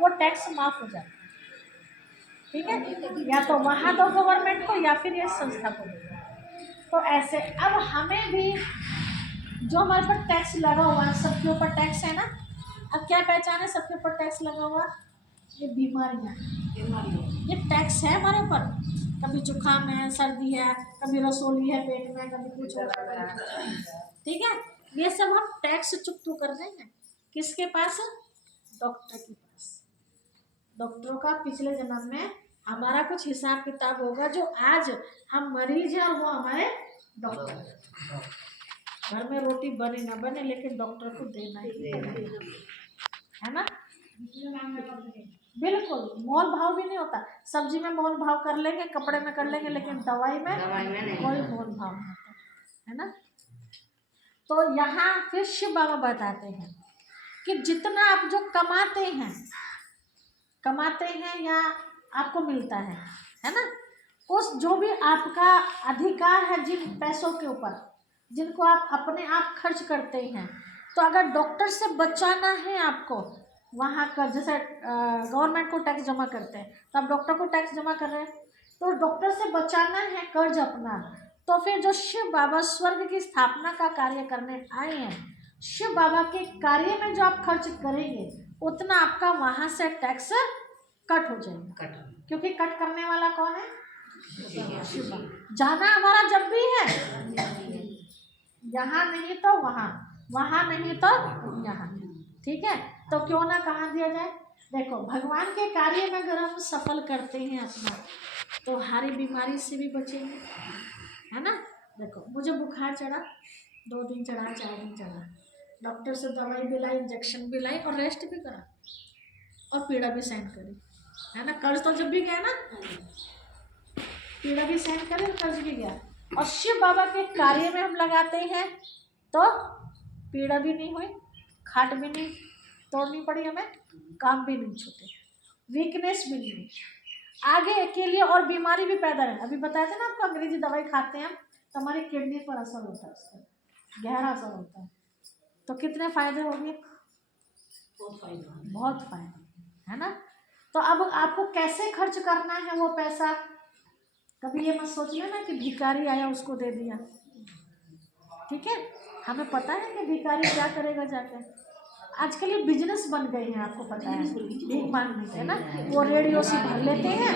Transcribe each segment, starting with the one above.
वो टैक्स माफ़ हो जाता है। ठीक है, या तो वहाँ दो गवर्नमेंट को या फिर ये संस्था को दो। तो ऐसे अब हमें भी जो हमारे पर टैक्स लगा हुआ है, सबके ऊपर टैक्स है ना। अब क्या पहचान है सबके ऊपर टैक्स लगा हुआ? ये बीमारियाँ, ये टैक्स है हमारे ऊपर। कभी जुकाम है, सर्दी है, कभी रसोली है पेट में, कभी कुछ हो रहा है। ठीक है, ये सब हम टैक्स चुकतू कर रहे हैं किसके पास? डॉक्टर के पास। डॉक्टरों का पिछले जन्म में हमारा कुछ हिसाब किताब होगा, जो आज हम मरीज हैं और वो हमारे डॉक्टर। घर में रोटी बने ना बने लेकिन डॉक्टर को देना ही है ना। बिल्कुल मोल भाव भी नहीं होता। सब्जी में मोल भाव कर लेंगे, कपड़े में कर लेंगे, लेकिन दवाई में कोई मोल भाव नहीं होता है ना। तो यहाँ फिर शिव बाबा बताते हैं कि जितना आप जो कमाते हैं या आपको मिलता है ना, उस जो भी आपका अधिकार है जिन पैसों के ऊपर, जिनको आप अपने आप खर्च करते हैं, तो अगर डॉक्टर से बचाना है आपको, वहाँ का जैसे गवर्नमेंट को टैक्स जमा करते हैं तो आप डॉक्टर को टैक्स जमा कर रहे हैं, तो डॉक्टर से बचाना है कर्ज अपना, तो फिर जो शिव बाबा स्वर्ग की स्थापना का कार्य करने आए हैं, शिव बाबा के कार्य में जो आप खर्च करेंगे उतना आपका वहाँ से टैक्स कट हो जाएगा। क्योंकि कट करने वाला कौन है? शिव बाबा। जाना हमारा जब भी है, यहाँ नहीं तो वहाँ, वहाँ नहीं तो यहाँ। ठीक है, तो क्यों ना कहाँ दिया जाए। देखो भगवान के कार्य में अगर हम सफल करते हैं अपना, तो हरी बीमारी से भी बचेंगे, है ना। देखो मुझे बुखार चढ़ा, 2 दिन चढ़ा, 4 दिन चढ़ा, डॉक्टर से दवाई भी लाई, इंजेक्शन भी लाई और रेस्ट भी करा और पीड़ा भी सहन करी, है ना। कर्ज तो जब भी गया ना, पीड़ा भी सहन करे और कर्ज भी गया। और शिव बाबा के कार्य में हम लगाते हैं तो पीड़ा भी नहीं हुई, खाट भी नहीं तोड़नी पड़ी हमें, काम भी नहीं छूटे, वीकनेस भी नहीं, आगे के लिए और बीमारी भी पैदा है। अभी बताया था ना आपको, अंग्रेजी दवाई खाते हैं तो हमारी किडनी पर असर होता है, उसका गहरा असर होता है। तो कितने फायदे होंगे? बहुत फायदे, है ना। तो अब आपको कैसे खर्च करना है वो पैसा? कभी ये मत सोच लेना कि भिखारी आया उसको दे दिया। ठीक है, हमें पता है कि भिखारी क्या करेगा जाकर। आजकल ये बिजनेस बन गए हैं, आपको पता है, भीख मांगने के ना। वो रेडियो से भर लेते हैं,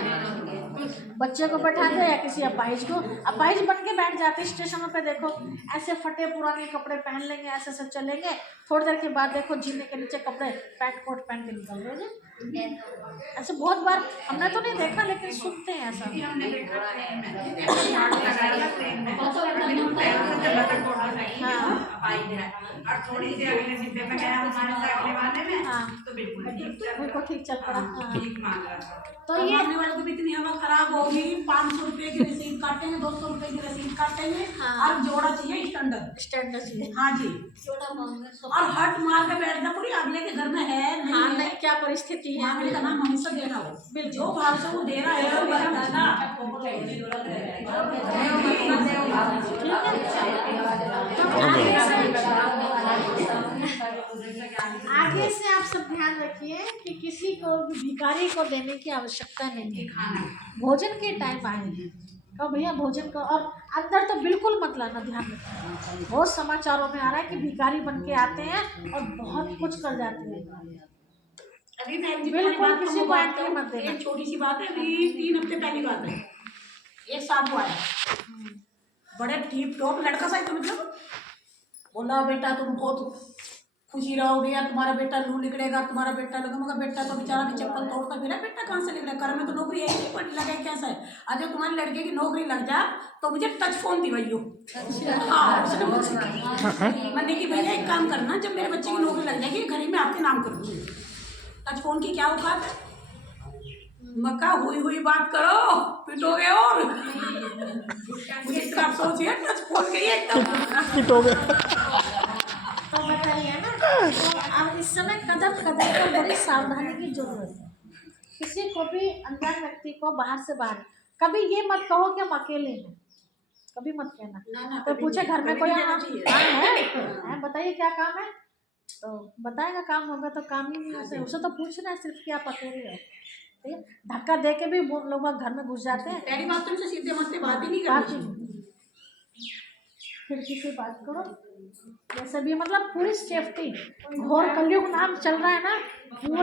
बच्चे को बैठाते हैं या किसी अपाहिज को, अपाहिज बन के बैठ जाते स्टेशनों पे। देखो ऐसे फटे पुराने कपड़े पहन लेंगे, ऐसे ऐसे चलेंगे, थोड़ी देर के बाद देखो जीने के नीचे कपड़े पैंट कोट पहन के निकल रहे हैं। ऐसे बहुत बार हमने तो नहीं देखा लेकिन सुनते हैं ऐसा। बिल्कुल ठीक चल पड़ा। तो ये अपने वालों की भी इतनी हवा खराब होगी, 500 रुपए की रसीद काटेंगे, 200 रुपए की रसीद काटेंगे। और जोड़ा चाहिए स्टैंडर्ड चाहिए। हाँ जी, और हट मार के बैठ जा, पूरी अगले के घर में है नहीं है, क्या परिस्थिति है, मांगने का नाम हमेशा देना हो, जो भाव से वो दे रहा है वो बताना। आगे से आप सब ध्यान रखिए कि किसी को भी भिखारी को देने की आवश्यकता नहीं है। भोजन के टाइम आए तो भैया भोजन को, और अंदर तो बिल्कुल मत लाना, ध्यान रखिए। बहुत समाचारों में आ रहा है कि भिखारी बन के आते हैं और बहुत कुछ कर जाते हैं। अभी मैं बिल्कुल किसी को एंट्री मत देना। एक छोटी सी बात है, अभी 3 हफ्ते पहले बात है, एक साधु आया, बड़े टीप टॉप लड़का सा, तो मतलब बोला बेटा तुम बहुत खुशी रहोगे, तुम्हारा बेटा लू निकलेगा, तुम्हारा बेटा लगा। मगर बेटा तो बेचारा भी चप्पल तोड़ता फिर, बेटा कहाँ से निकलेगा, घर में तो नौकरी है नहीं, पढ़ लगे कैसा है। अगर तुम्हारे लड़के की नौकरी लग जा तो मुझे टच फोन दिवाइयो। हाँ उसने मुझसे मैंने कि भैया एक काम करना, जब मेरे बच्चे की नौकरी लग जाएगी घर ही में आपके नाम कर दूँगी। टच फोन की क्या औकात है, मक्का हुई बात करो पिटोगे। और मुझे इसका अफसोस है, टच फोन गई एकदम पिटोगे। तो बताइए ना। तो अब इस समय कदम कदम पर बड़ी सावधानी की जरूरत है। किसी को भी अनजान व्यक्ति को बाहर से बाहर, कभी ये मत कहो कि हम अकेले हैं, कभी मत कहना। तो पूछे घर में कोई काम है, बताइए क्या काम है, तो बताएगा काम होगा तो काम ही नहीं होता, उसे तो पूछना है सिर्फ कि आप अकेले हो, ठीक है। धक्का दे के भी वो लोग घर में घुस जाते हैं। तेरी बात तुमसे सीधे मत बात ही नहीं बात करनी ही चाहिए। नहीं। खिड़की से बात करो, जैसे भी मतलब पूरी सेफ्टी, घोर कलयुग नाम चल रहा है ना, पूरा